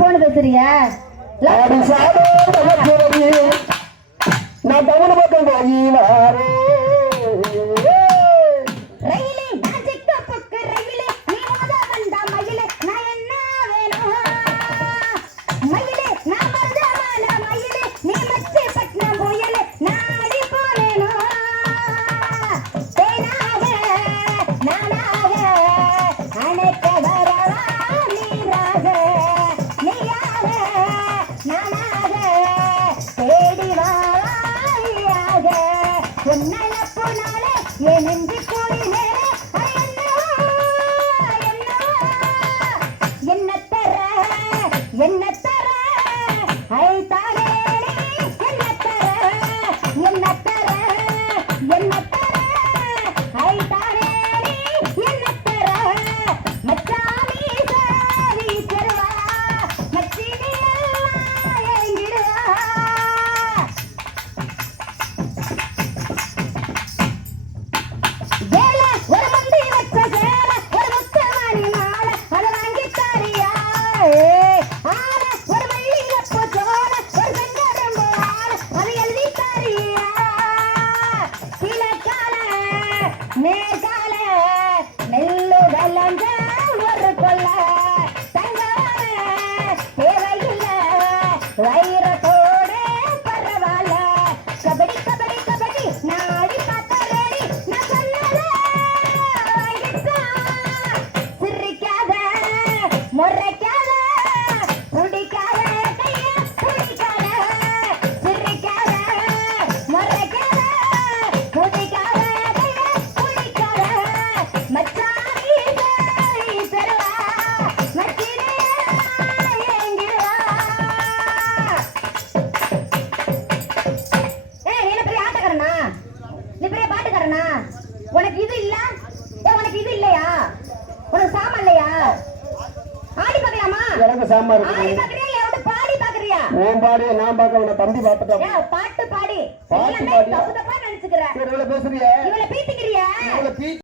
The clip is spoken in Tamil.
போன் பேசுறீங்க நான் தமிழ் பக்கம் போய் வரேன் சொன்ன போனாலே என் நெஞ்சு கூடி நேரே என்ன தர என்ன பேசாம இருக்கணும் நான் பார்க்க உன தம்பி பாட்டு பாடி. பாட்டு பாடி தப்பு தப்பா நினைச்சுக்கிறேன்